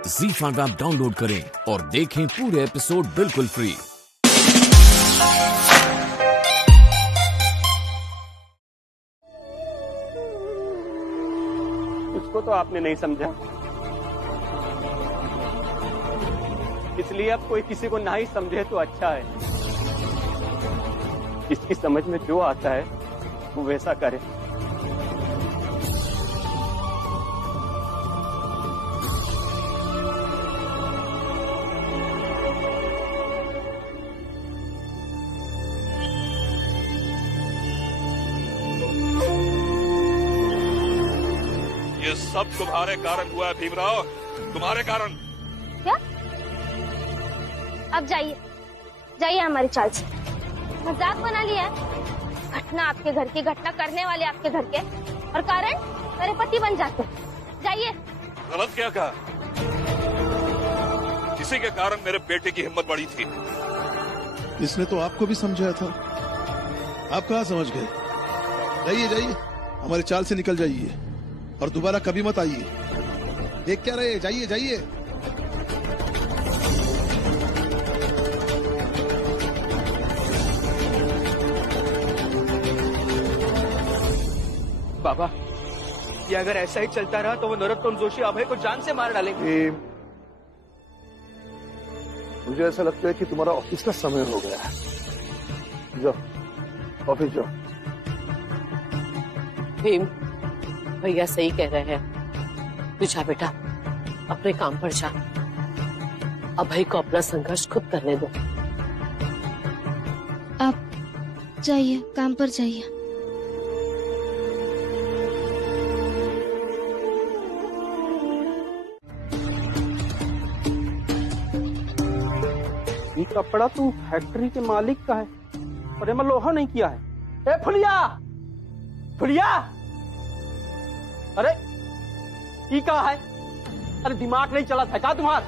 ZEE5 app download करें और देखें पूरे एपिसोड बिल्कुल फ्री। उसको तो आपने नहीं समझा, इसलिए अब कोई किसी को ना ही समझे तो अच्छा है। इसकी समझ में जो आता है वो वैसा करे। ये सब तुम्हारे कारण हुआ है भीमराव, तुम्हारे कारण। क्या? अब जाइए जाइए हमारी चाल से। मजाक बना लिया है। घटना आपके घर की, घटना करने वाले आपके घर के, और कारण मेरे पति बन जाते। जाइए। गलत क्या कहा? किसी के कारण मेरे बेटे की हिम्मत बढ़ी थी। इसने तो आपको भी समझाया था, आप कहाँ समझ गए? जाइए जाइए, हमारी चाल से निकल जाइए और दोबारा कभी मत आइए। देख क्या रहे, जाइए जाइए। बाबा, ये अगर ऐसा ही चलता रहा तो वो नरोत्तम जोशी अभय को जान से मार डालेंगे। मुझे ऐसा लगता है कि तुम्हारा ऑफिस का समय हो गया है। जाओ ऑफिस जाओ। भीम, भैया सही कह रहे हैं। तू जा बेटा, अपने काम पर जा। अभय को अपना संघर्ष खुद करने दो। आप जाइए, काम पर जाइए। ये कपड़ा तू फैक्ट्री के मालिक का है और ये लोहा नहीं किया है। ए फुलिया, फुलिया, अरे ये कहा है? अरे दिमाग नहीं चला था क्या तुम्हारा?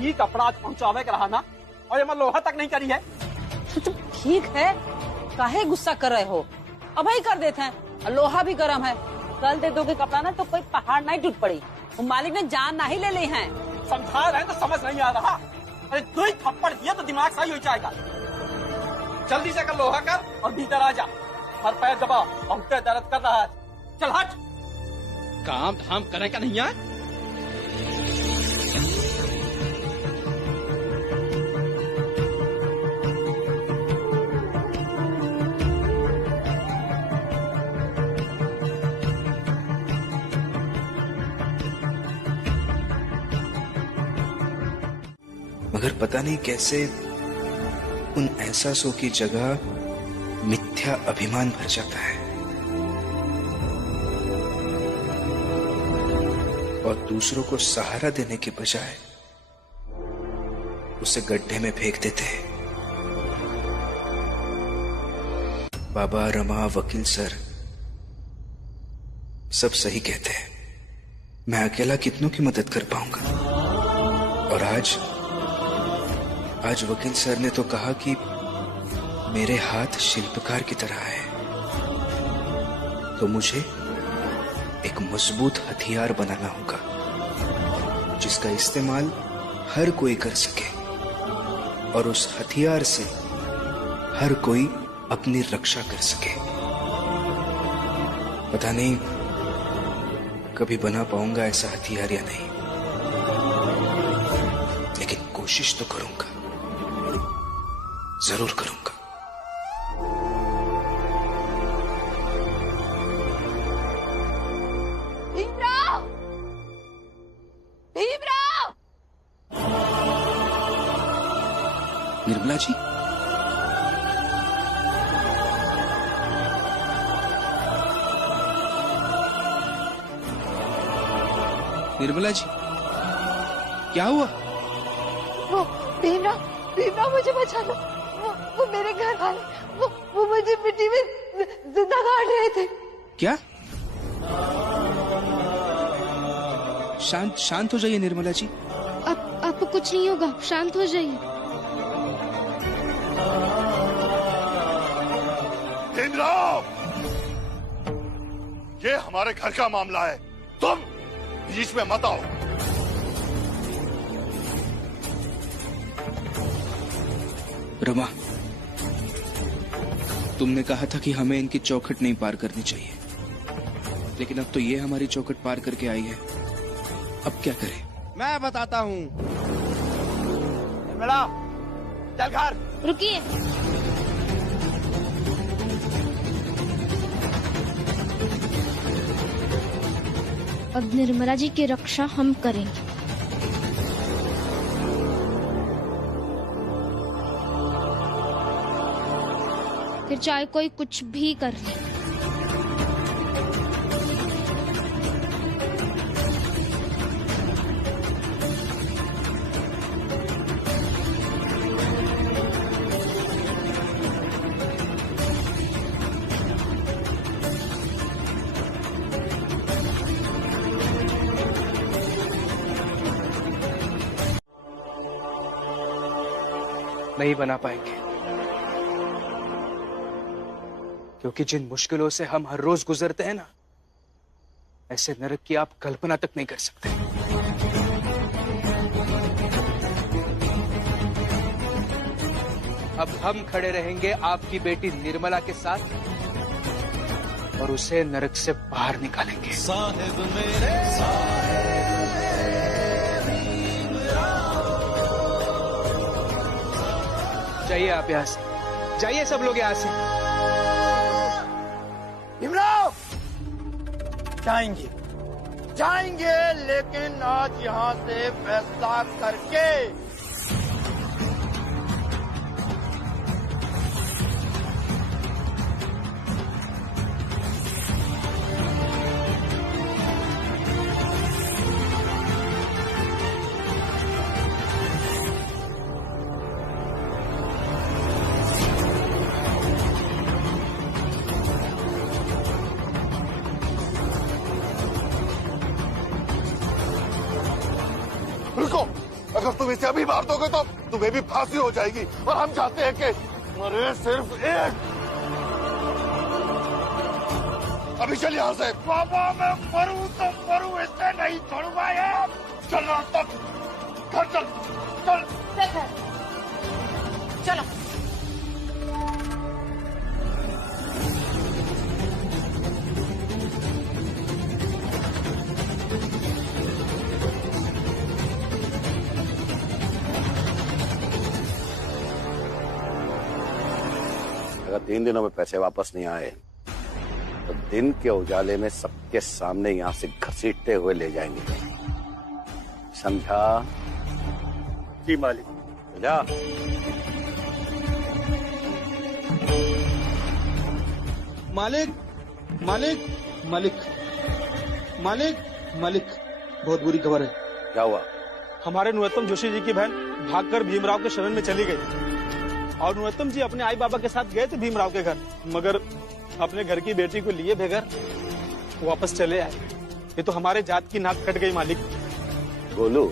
ये कपड़ा आज पहुंचावे का रहा ना, और ये लोहा तक नहीं करी है। तो ठीक है, काहे गुस्सा कर रहे हो? अब ही कर देते हैं, लोहा भी गर्म है। कल दे दोगे कपड़ा ना तो कोई पहाड़ नहीं टूट पड़ी। मालिक ने जान नहीं ले ली है। समझा रहे हैं तो समझ नहीं आ रहा। अरे दो ही थप्पड़ दिया तो दिमाग सही हो जाएगा। जल्दी से कर लोहा कर और भीतर आ जा। हर पैर दबा, बहुत दर्द कर रहा है। चल हट। काम धाम करे का नहीं है। मगर पता नहीं कैसे उन एहसासों की जगह मिथ्या अभिमान भर जाता है और दूसरों को सहारा देने के बजाय उसे गड्ढे में फेंक देते हैं। बाबा, रमा, वकील सर सब सही कहते हैं। मैं अकेला कितनों की मदद कर पाऊंगा? और आज वकील सर ने तो कहा कि मेरे हाथ शिल्पकार की तरह है, तो मुझे एक मजबूत हथियार बनाना होगा जिसका इस्तेमाल हर कोई कर सके और उस हथियार से हर कोई अपनी रक्षा कर सके। पता नहीं कभी बना पाऊंगा ऐसा हथियार या नहीं, लेकिन कोशिश तो करूंगा, जरूर करूंगा। भीमराव! भीमराव! निर्मला जी, निर्मला जी, क्या हुआ? वो भीमराव मुझे बचा लो। वो मेरे घर वाले, वो मुझे मिट्टी में जिंदा गाड़ रहे थे। क्या? शांत हो जाइए निर्मला जी। आपको कुछ नहीं होगा, शांत हो जाइए। भीमराव, ये हमारे घर का मामला है, तुम बीच में मत आओ। रमा, तुमने कहा था कि हमें इनकी चौखट नहीं पार करनी चाहिए, लेकिन अब तो ये हमारी चौखट पार करके आई है। अब क्या करें? मैं बताता हूँ। मैडम चल घर। रुकिए, अब निर्मला जी की रक्षा हम करेंगे। फिर चाहे कोई कुछ भी कर ले। नहीं बना पाएंगे, क्योंकि जिन मुश्किलों से हम हर रोज गुजरते हैं ना, ऐसे नरक की आप कल्पना तक नहीं कर सकते। अब हम खड़े रहेंगे आपकी बेटी निर्मला के साथ और उसे नरक से बाहर निकालेंगे। साहिब मेरे जाइए, आप यहाँ से जाइए, सब लोग यहाँ से। भीमराव जाएंगे जाएंगे, लेकिन आज यहाँ से फैसला करके। रुको, अगर तुम इसे अभी मार दोगे तो तुम्हें भी फांसी हो जाएगी, और हम चाहते हैं कि मरे सिर्फ एक। अभी चल यहाँ से। बाबा मैं मरूं तो मरूं, इससे नहीं छोड़ूंगा यार। चल रहा तक घर चल चल चलो। अगर 3 दिनों में पैसे वापस नहीं आए तो दिन के उजाले में सबके सामने यहाँ से घसीटते हुए ले जाएंगे, समझा? जी मालिक। जा। मालिक मालिक मालिक मालिक मालिक, बहुत बुरी खबर है। क्या हुआ? हमारे नरोत्तम जोशी जी की बहन भागकर भीमराव के शरण में चली गई, और नरोत्तम जी अपने आई बाबा के साथ गए थे भीमराव के घर, मगर अपने घर की बेटी को लिए बगैर वापस चले आए। ये तो हमारे जात की नाक कट गई मालिक। गोलू,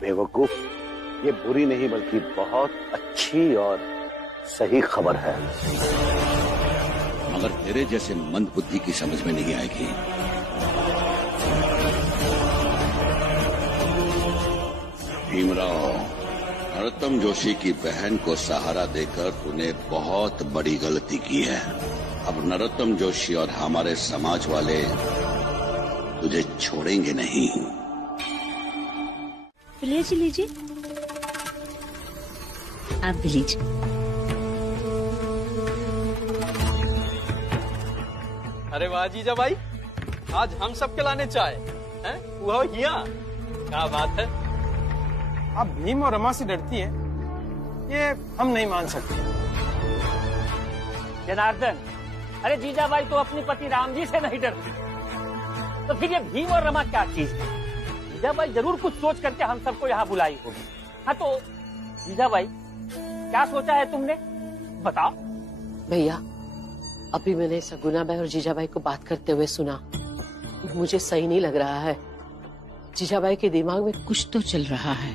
बेवकूफ, ये बुरी नहीं बल्कि बहुत अच्छी और सही खबर है, मगर तेरे जैसे मंद बुद्धि की समझ में नहीं आएगी। भीमराव, नरोत्तम जोशी की बहन को सहारा देकर तूने बहुत बड़ी गलती की है। अब नरोत्तम जोशी और हमारे समाज वाले तुझे छोड़ेंगे नहीं। लीजिए लीजिए, आप भी लीजिए। अरे वाह जीजा भाई, आज हम सबके लाने चाय हैं? वो हिया, क्या बात है। आप भीम और रमा से डरती हैं, ये हम नहीं मान सकते। जनार्दन, अरे जीजा भाई तो अपनी पति राम जी से नहीं डरती, तो फिर ये भीम और रमा क्या चीज है? जीजा भाई जरूर कुछ सोच करके हम सबको यहाँ बुलाई होगी। हाँ तो जीजा भाई क्या सोचा है तुमने, बताओ। भैया, अभी मैंने सगुना भाई और जीजा भाई को बात करते हुए सुना, मुझे सही नहीं लग रहा है। जीजा भाई के दिमाग में कुछ तो चल रहा है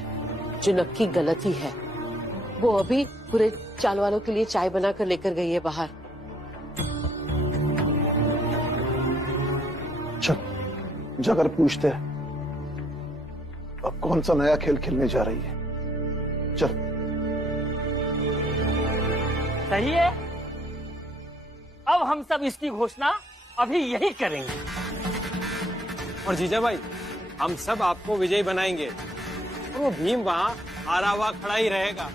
जो नक्की गलती है। वो अभी पूरे चाल वालों के लिए चाय बनाकर लेकर गई है बाहर। चल जाकर पूछते हैं अब कौन सा नया खेल खेलने जा रही है। चल। सही है, अब हम सब इसकी घोषणा अभी यही करेंगे। और जीजा भाई, हम सब आपको विजयी बनाएंगे और वो भीम वहाँ हारा हुआ खड़ा ही रहेगा।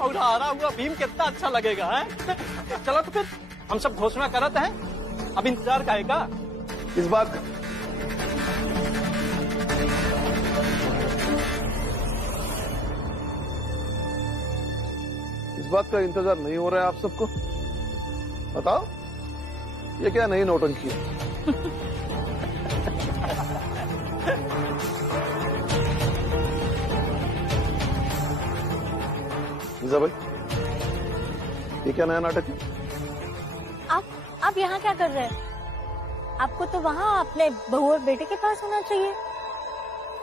और हारा हुआ भीम कितना अच्छा लगेगा है? चलो तो फिर हम सब घोषणा करते हैं, अब इंतजार करेगा इस बात का इंतजार नहीं हो रहा है आप सबको? बताओ, ये क्या नई नौटंकी है? रीजा भाई, ये क्या नया नाटक है? आप यहाँ क्या कर रहे हैं? आपको तो वहाँ अपने बहू और बेटे के पास होना चाहिए,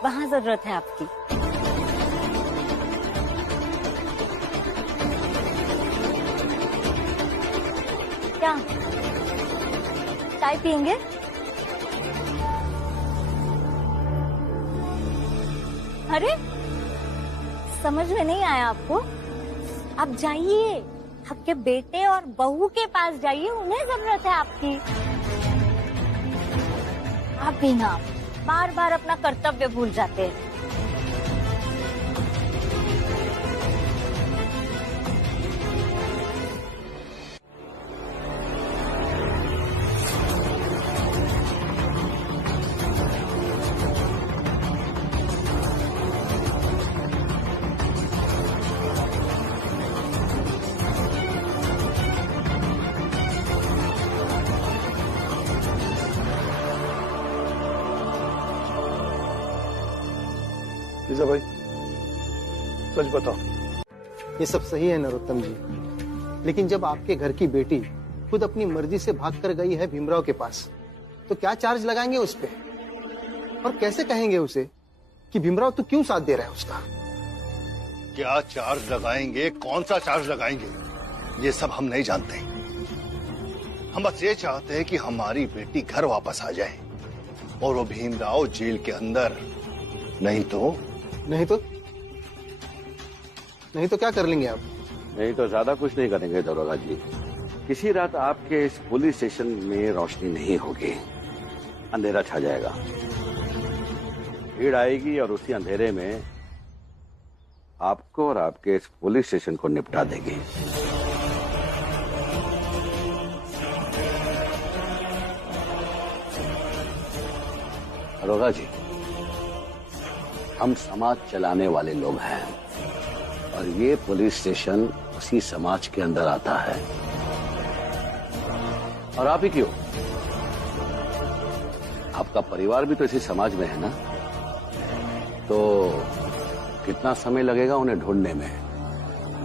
वहाँ जरूरत है आपकी। क्या चाय पियेंगे? अरे समझ में नहीं आया आपको? आप जाइए, आपके बेटे और बहू के पास जाइए, उन्हें जरूरत है आपकी। आप भी ना बार बार अपना कर्तव्य भूल जाते हैं। रीजा भाई, सच बताओ। ये सब सही है नरोत्तम जी, लेकिन जब आपके घर की बेटी खुद अपनी मर्जी से भागकर गई है भीमराव के पास, तो क्या चार्ज लगाएंगे उस पे? और कैसे कहेंगे उसे कि भीमराव तू क्यों साथ दे रहा है उसका? क्या चार्ज लगाएंगे, कौन सा चार्ज लगाएंगे, ये सब हम नहीं जानते। हम बस ये चाहते हैं कि हमारी बेटी घर वापस आ जाए और वो भीमराव जेल के अंदर। नहीं तो क्या कर लेंगे आप? नहीं तो ज्यादा कुछ नहीं करेंगे दरोगा जी। किसी रात आपके इस पुलिस स्टेशन में रोशनी नहीं होगी, अंधेरा छा जाएगा, भीड़ आएगी और उसी अंधेरे में आपको और आपके इस पुलिस स्टेशन को निपटा देगी। दरोगा जी, हम समाज चलाने वाले लोग हैं और ये पुलिस स्टेशन उसी समाज के अंदर आता है। और आप ही क्यों, आपका परिवार भी तो इसी समाज में है ना, तो कितना समय लगेगा उन्हें ढूंढने में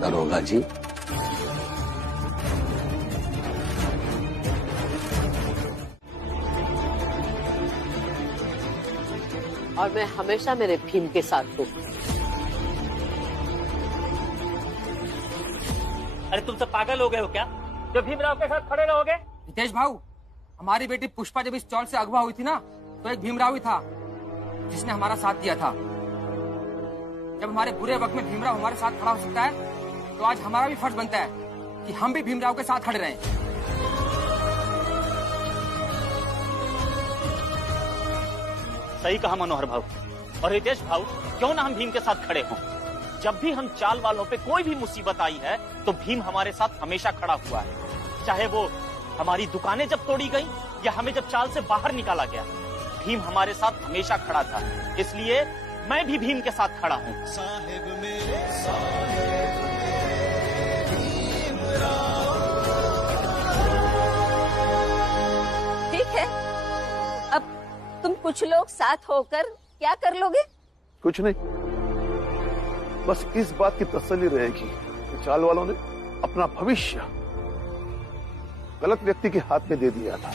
दरोगा जी? और मैं हमेशा मेरे भीम के साथ हूँ। अरे तुम सब पागल हो गए हो क्या, जो भीमराव के साथ खड़े रहोगे? रितेश भाऊ, हमारी बेटी पुष्पा जब इस चौल से अगवा हुई थी ना, तो एक भीमराव ही था जिसने हमारा साथ दिया था। जब हमारे बुरे वक्त में भीमराव हमारे साथ खड़ा हो सकता है, तो आज हमारा भी फर्ज बनता है कि हम भी भीमराव के साथ खड़े रहें। सही कहा मनोहर भाऊ और रितेश भाऊ, क्यों ना हम भीम के साथ खड़े हों। जब भी हम चाल वालों पे कोई भी मुसीबत आई है, तो भीम हमारे साथ हमेशा खड़ा हुआ है। चाहे वो हमारी दुकानें जब तोड़ी गई या हमें जब चाल से बाहर निकाला गया, भीम हमारे साथ हमेशा खड़ा था। इसलिए मैं भी भीम के साथ खड़ा हूँ। ठीक है, अब तुम कुछ लोग साथ होकर क्या कर लोगे? कुछ नहीं, बस इस बात की तसल्ली रहेगी कि चाल वालों ने अपना भविष्य गलत व्यक्ति के हाथ में दे दिया था,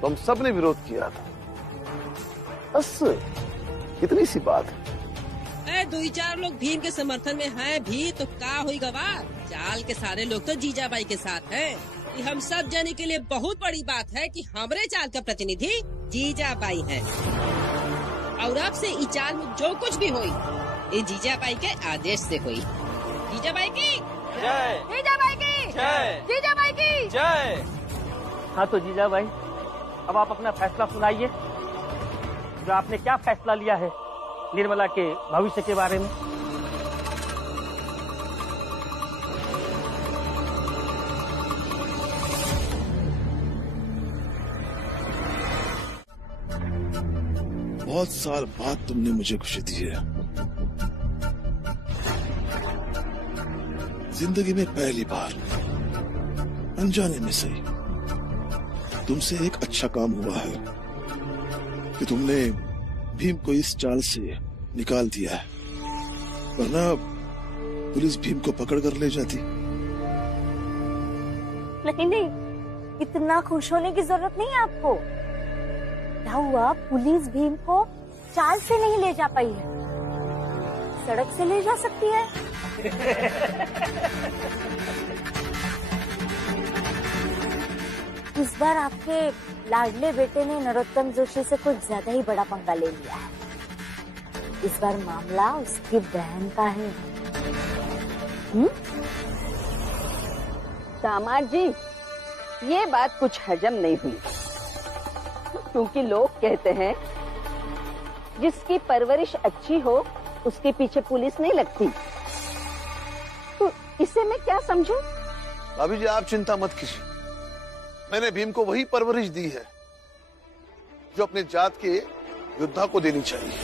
तो हम सब ने विरोध किया था। बस इतनी सी बात है। दो ही चार लोग भीम के समर्थन में हैं भी तो का हुई गवाह। चाल के सारे लोग तो जीजाबाई के साथ हैं। ये हम सब जाने के लिए बहुत बड़ी बात है कि हमारे चाल का प्रतिनिधि जीजाबाई है और अब से ई चाल में जो कुछ भी होई ये जीजाबाई के आदेश से हुई। जीजाबाई की जय। जीजाबाई की जय। जीजाबाई की जय। हाँ तो जीजा भाई अब आप अपना फैसला सुनाइए, जो आपने क्या फैसला लिया है निर्मला के भविष्य के बारे में। बहुत साल बाद तुमने मुझे खुशी दी है। जिंदगी में पहली बार अनजाने में सही तुमसे एक अच्छा काम हुआ है कि तुमने भीम को इस चाल से निकाल दिया है, वरना पुलिस भीम को पकड़ कर ले जाती। नहीं, इतना खुश होने की जरूरत नहीं है आपको। क्या हुआ, पुलिस भीम को चाल से नहीं ले जा पाई है, सड़क से ले जा सकती है। इस बार आपके लाडले बेटे ने नरोत्तम जोशी से कुछ ज्यादा ही बड़ा पंगा ले लिया है। इस बार मामला उसकी बहन का है। दामाद जी, ये बात कुछ हजम नहीं हुई, क्योंकि लोग कहते हैं जिसकी परवरिश अच्छी हो उसके पीछे पुलिस नहीं लगती। तो इसे मैं क्या समझूं? भाभी जी आप चिंता मत कीजिए, मैंने भीम को वही परवरिश दी है जो अपने जात के योद्धा को देनी चाहिए,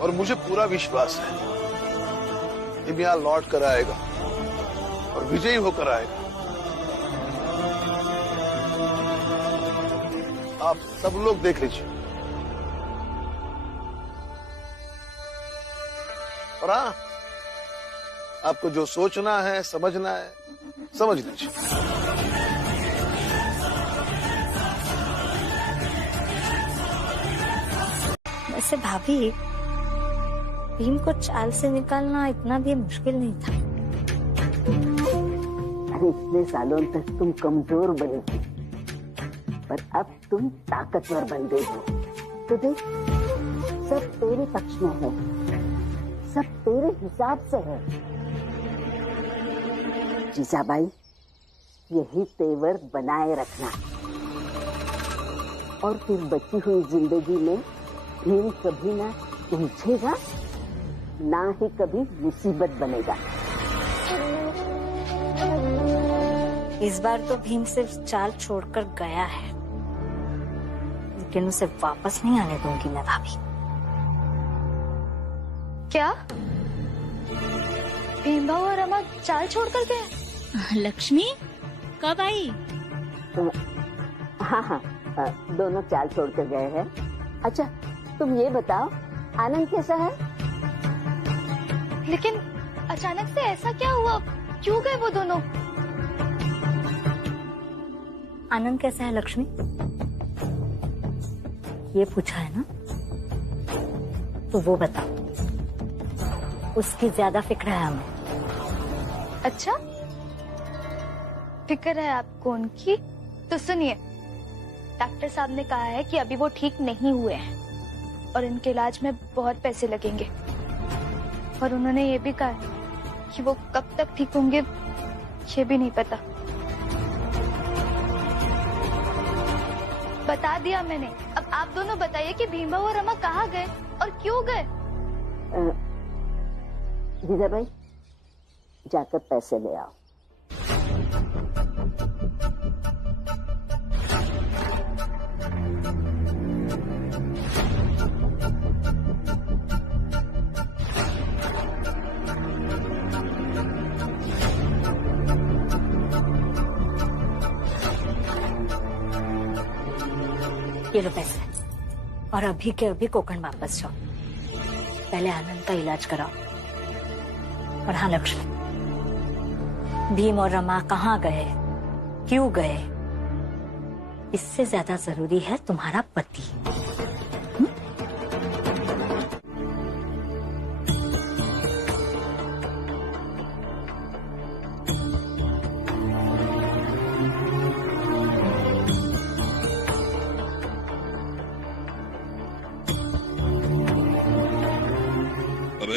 और मुझे पूरा विश्वास है भीम यहाँ लौट कर आएगा और विजयी होकर आएगा। आप सब लोग देख लीजिए। और हाँ, आपको जो सोचना है समझना है समझ लीजिए। वैसे भाभी, भीम को चाल से निकालना इतना भी मुश्किल नहीं था। अरे इतने सालों तक तुम कमजोर बनी थी, पर अब तुम ताकतवर बन गई हो। तो देख, सब तेरे पक्ष में है, सब तेरे हिसाब से है। जीजाबाई, यही तेवर बनाए रखना, और फिर बची हुई जिंदगी में भीम कभी ना उलझेगा, ना ही कभी मुसीबत बनेगा। इस बार तो भीम सिर्फ चाल छोड़कर गया है, लेकिन उसे वापस नहीं आने दूंगी मैं भाभी। क्या भीम भाऊ और रमा चाल छोड़कर गए? लक्ष्मी कब आई? हाँ, दोनों चाल छोड़कर गए हैं। अच्छा, तुम ये बताओ, आनंद कैसा है? लेकिन अचानक से ऐसा क्या हुआ, क्यों गए वो दोनों? आनंद कैसा है लक्ष्मी? ये पूछा है ना, तो वो बताओ। उसकी ज्यादा फिक्र है हमें। अच्छा, फिक्र है आपको उनकी? तो सुनिए, डॉक्टर साहब ने कहा है कि अभी वो ठीक नहीं हुए हैं और इनके इलाज में बहुत पैसे लगेंगे, और उन्होंने ये भी कहा कि वो कब तक ठीक होंगे ये भी नहीं पता। बता दिया मैंने, अब आप दोनों बताइए कि भीम भाऊ और रमा कहाँ गए और क्यों गए? जीजाबाई, जाकर पैसे ले आओ। ये लो पैसे, और अभी के अभी कोकण वापस जाओ। पहले आनंद का इलाज कराओ। और हाँ लक्ष्मी, भीम और रमा कहाँ गए, क्यों गए, इससे ज्यादा जरूरी है तुम्हारा पति।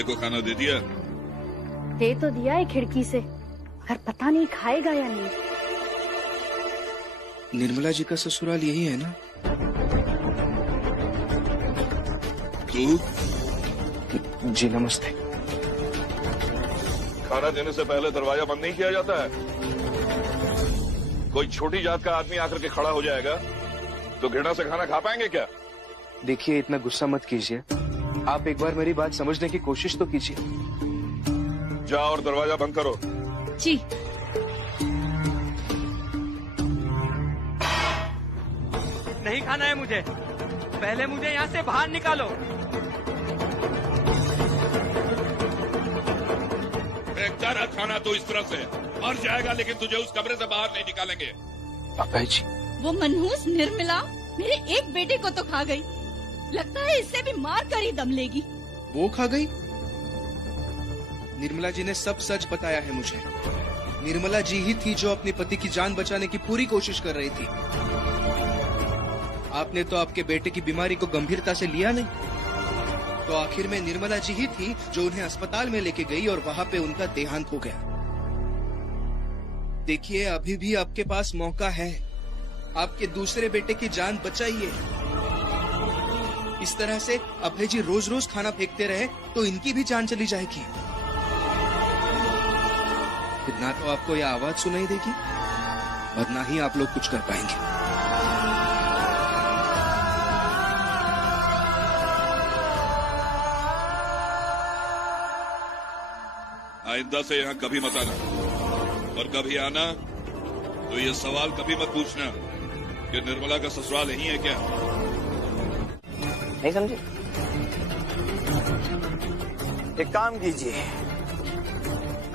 को खाना दे दिया? दे तो दिया है खिड़की से, पर पता नहीं खाएगा या नहीं। निर्मला जी का ससुराल यही है ना? तू? जी नमस्ते। खाना देने से पहले दरवाजा बंद नहीं किया जाता है? कोई छोटी जात का आदमी आकर के खड़ा हो जाएगा तो घृणा से खाना खा पाएंगे क्या? देखिए, इतना गुस्सा मत कीजिए। आप एक बार मेरी बात समझने की कोशिश तो कीजिए। जाओ और दरवाजा बंद करो। जी। नहीं खाना है मुझे, पहले मुझे यहाँ से बाहर निकालो। बेकार है खाना तो इस तरह से मर जाएगा, लेकिन तुझे उस कमरे से बाहर नहीं निकालेंगे। अभय जी, वो मनहूस निर्मला मेरे एक बेटे को तो खा गई, लगता है इससे भी मार कर ही दम लेगी। वो खा गई? निर्मला जी ने सब सच बताया है मुझे। निर्मला जी ही थी जो अपने पति की जान बचाने की पूरी कोशिश कर रही थी। आपने तो आपके बेटे की बीमारी को गंभीरता से लिया नहीं, तो आखिर में निर्मला जी ही थी जो उन्हें अस्पताल में लेके गई और वहां पे उनका देहांत हो गया। देखिए, अभी भी आपके पास मौका है, आपके दूसरे बेटे की जान बचाइए। इस तरह से अभय जी रोज रोज खाना फेंकते रहे तो इनकी भी जान चली जाएगी। फिर ना तो आपको यह आवाज सुनाई देगी और ना ही आप लोग कुछ कर पाएंगे। आइंदा से यहाँ कभी मत आना, और कभी आना तो ये सवाल कभी मत पूछना कि निर्मला का ससुराल यही है क्या। नहीं समझे? एक काम कीजिए,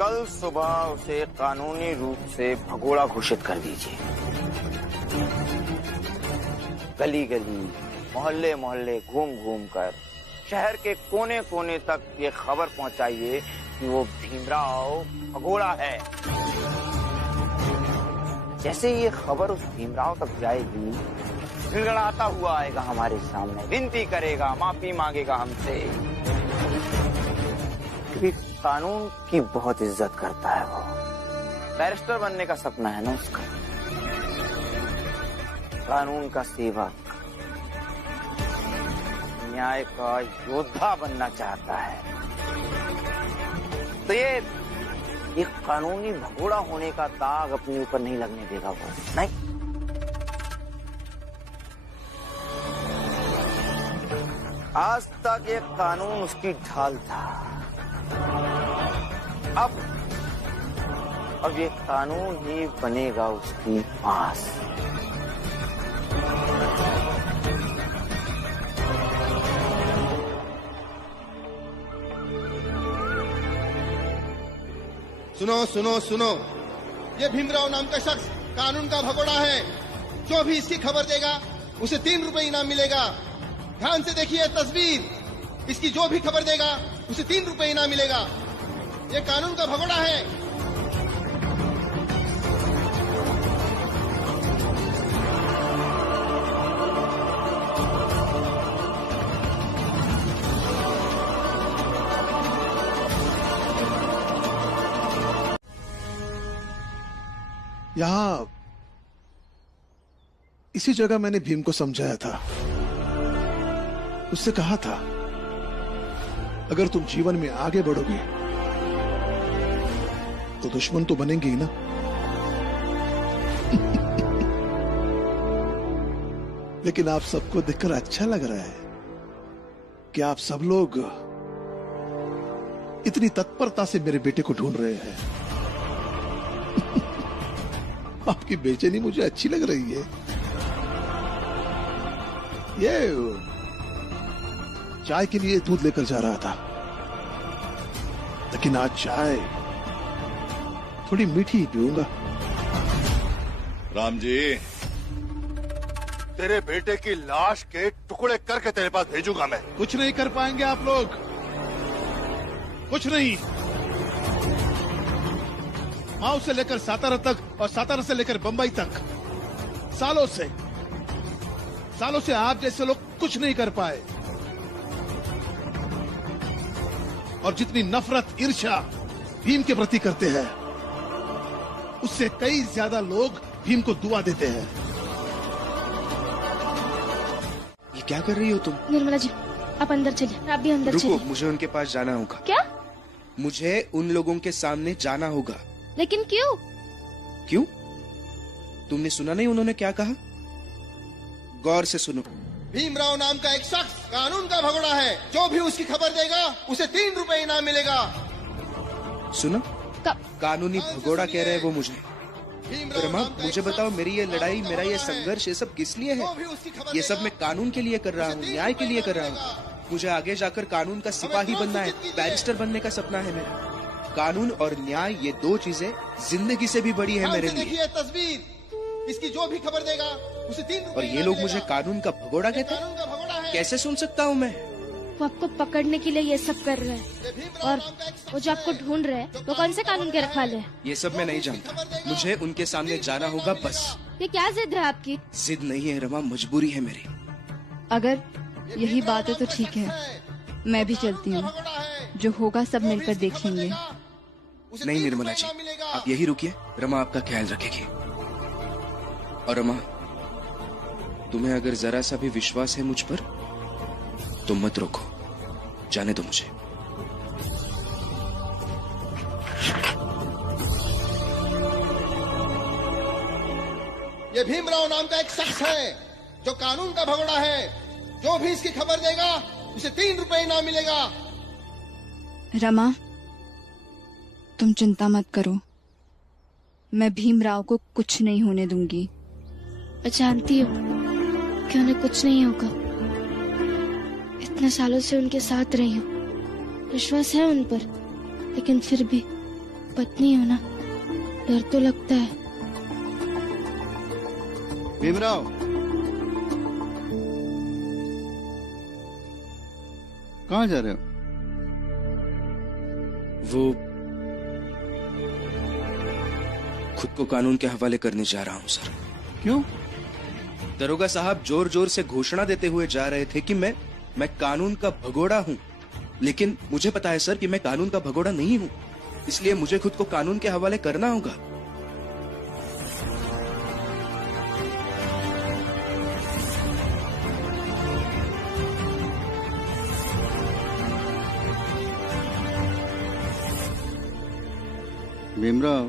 कल सुबह उसे कानूनी रूप से भगोड़ा घोषित कर दीजिए। गली गली, मोहल्ले मोहल्ले घूम घूम कर शहर के कोने कोने तक ये खबर पहुंचाइए कि वो भीमराव भगोड़ा है। जैसे ये खबर उस भीमराव तक जाएगी, गिड़गिड़ाता हुआ आएगा हमारे सामने, विनती करेगा, माफी मांगेगा हमसे, क्योंकि कानून की बहुत इज्जत करता है वो। बैरिस्टर बनने का सपना है ना उसका, कानून का सेवक, न्याय का योद्धा बनना चाहता है। तो ये कानूनी भगोड़ा होने का दाग अपने ऊपर नहीं लगने देगा वो, नहीं। आज तक ये कानून उसकी ढाल था, अब ये कानून ही बनेगा उसकी आस। सुनो सुनो सुनो, ये भीमराव नाम का शख्स कानून का भगोड़ा है। जो भी इसकी खबर देगा उसे 3 रुपए इनाम मिलेगा। ध्यान से देखिए तस्वीर, इसकी जो भी खबर देगा उसे 3 रुपए इनाम मिलेगा। ये कानून का भगोड़ा है। यहां इसी जगह मैंने भीम को समझाया था, उससे कहा था अगर तुम जीवन में आगे बढ़ोगे तो दुश्मन तो बनेंगे ही ना। लेकिन आप सबको देखकर अच्छा लग रहा है कि आप सब लोग इतनी तत्परता से मेरे बेटे को ढूंढ रहे हैं। आपकी बेचैनी मुझे अच्छी लग रही है। ये चाय के लिए दूध लेकर जा रहा था, लेकिन आज चाय थोड़ी मीठी ही पीऊंगा। राम जी, तेरे बेटे की लाश के टुकड़े करके तेरे पास भेजूंगा मैं। कुछ नहीं कर पाएंगे आप लोग, कुछ नहीं। माओ से लेकर सातारा तक और सातारा से लेकर बंबई तक सालों से आप जैसे लोग कुछ नहीं कर पाए। और जितनी नफरत ईर्ष्या भीम के प्रति करते हैं, उससे कई ज्यादा लोग भीम को दुआ देते हैं। ये क्या कर रही हो तुम? निर्मला जी, आप अंदर चलिए। आप भी अंदर रुको, चलिए। मुझे उनके पास जाना होगा। क्या? मुझे उन लोगों के सामने जाना होगा। लेकिन क्यों? क्यों? तुमने सुना नहीं उन्होंने क्या कहा? गौर से सुनो। भीमराव नाम का एक शख्स कानून का भगोड़ा है। जो भी उसकी खबर देगा उसे 3 रुपए इनाम मिलेगा। सुना? कानूनी भगोड़ा कह रहे हैं वो मुझे। तो रमा, मुझे बताओ, मेरी ये लड़ाई, मेरा ये संघर्ष, ये सब किस लिए है? ये सब मैं कानून के लिए कर रहा हूँ, न्याय के लिए कर रहा हूँ। मुझे आगे जाकर कानून का सिपाही बनना है, बैरिस्टर बनने का सपना है मेरा। कानून और न्याय, ये 2 चीजें जिंदगी से भी बड़ी है मेरे लिए। देखिए तस्वीर, इसकी जो भी खबर देगा उसे 3 रुपए। और ये लोग मुझे कानून का भगोड़ा कहते हैं? कैसे सुन सकता हूँ मैं? वो आपको पकड़ने के लिए ये सब कर रहे हैं, और वो जो आपको ढूंढ रहे हैं वो कौन से कानून के रखवाले हैं? ये सब मैं नहीं जानता, मुझे उनके सामने जाना होगा बस। ये क्या जिद है आपकी? जिद नहीं है रमा, मजबूरी है मेरी। अगर यही बात है तो ठीक है, मैं भी चलती हूँ। जो होगा सब मिलकर देखेंगे। नहीं निर्मला जी, आप यही रुकिए, रमा आपका ख्याल रखेगी। और रमा, तुम्हें अगर जरा सा भी विश्वास है मुझ पर तो मत रोको, जाने दो मुझे। ये भीमराव नाम का एक शख्स है जो कानून का भगोड़ा है। जो भी इसकी खबर देगा उसे 3 रुपए इनाम मिलेगा। रमा, तुम चिंता मत करो, मैं भीमराव को कुछ नहीं होने दूंगी। मैं जानती हूँ कि उन्हें कुछ नहीं होगा। इतने सालों से उनके साथ रही हूँ, विश्वास है उन पर, लेकिन फिर भी पत्नी हो ना, डर तो लगता है। भीमराव, कहाँ जा रहे हो? वो खुद को कानून के हवाले करने जा रहा हूँ सर। क्यों? दरोगा साहब जोर जोर से घोषणा देते हुए जा रहे थे कि मैं कानून का भगोड़ा हूँ, लेकिन मुझे पता है सर कि मैं कानून का भगोड़ा नहीं हूँ, इसलिए मुझे खुद को कानून के हवाले करना होगा। भीमराव,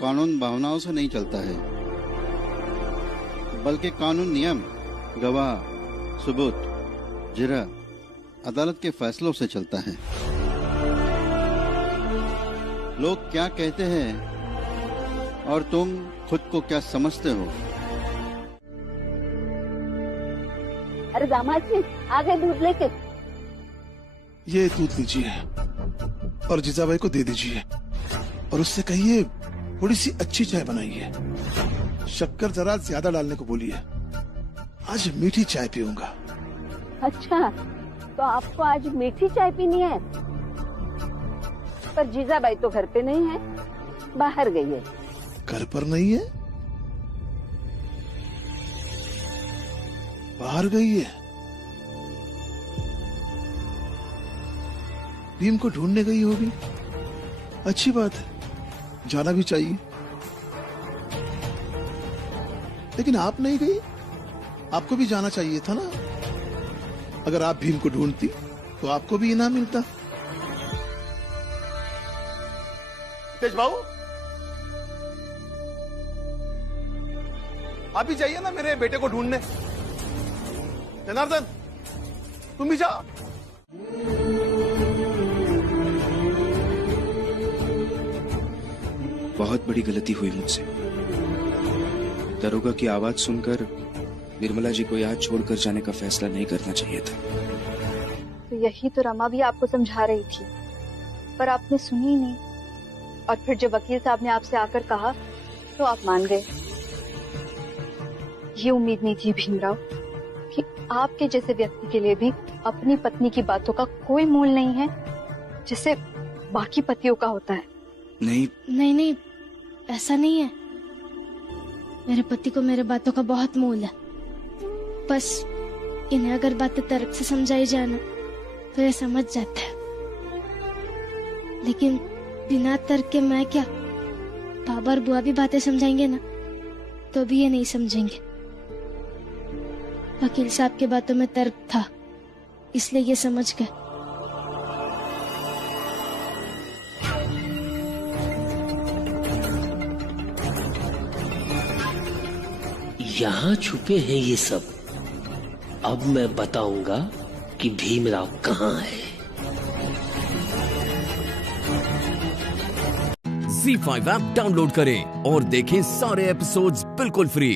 कानून भावनाओं से नहीं चलता है, बल्कि कानून नियम, गवाह, सबूत, जिरह, अदालत के फैसलों से चलता है। लोग क्या कहते हैं और तुम खुद को क्या समझते हो? अरे दामाद जी, आगे दूध लेके। ये दूध लीजिए और जीजाबाई को दे दीजिए, और उससे कहिए थोड़ी सी अच्छी चाय बनाइए। शक्कर जरा ज्यादा डालने को बोलिए, आज मीठी चाय पीऊंगा। अच्छा, तो आपको आज मीठी चाय पीनी है? पर जीजाबाई तो घर पे नहीं है, बाहर गई है। घर पर नहीं है? बाहर गई है? भीम को ढूंढने गई होगी। अच्छी बात है, जाना भी चाहिए। लेकिन आप नहीं गई, आपको भी जाना चाहिए था ना। अगर आप भीम को ढूंढती तो आपको भी इनाम मिलता। तेज बाबू, आप भी जाइए ना मेरे बेटे को ढूंढने। जनार्दन, तुम भी जाओ। बहुत बड़ी गलती हुई मुझसे। दरोगा की आवाज सुनकर निर्मला जी को यहाँ छोड़कर जाने का फैसला नहीं करना चाहिए था। तो यही तो रमा भी आपको समझा रही थी, पर आपने सुनी नहीं। और फिर जब वकील साहब ने आपसे आकर कहा तो आप मान गए। ये उम्मीद नहीं थी भीमराव कि आपके जैसे व्यक्ति के लिए भी अपनी पत्नी की बातों का कोई मोल नहीं है, जैसे बाकी पतियों का होता है। नहीं, ऐसा नहीं है। मेरे पति को मेरे बातों का बहुत मोल है। बस इन्हें अगर बातें तर्क से समझाई जाए ना तो ये समझ जाता है, लेकिन बिना तर्क के मैं क्या, बाबा और बुआ भी बातें समझाएंगे ना, तो भी ये नहीं समझेंगे। वकील साहब के बातों में तर्क था, इसलिए ये समझ गए। यहाँ छुपे हैं ये सब। अब मैं बताऊंगा कि भीमराव कहाँ है। ZEE5 ऐप डाउनलोड करें और देखें सारे एपिसोड्स बिल्कुल फ्री।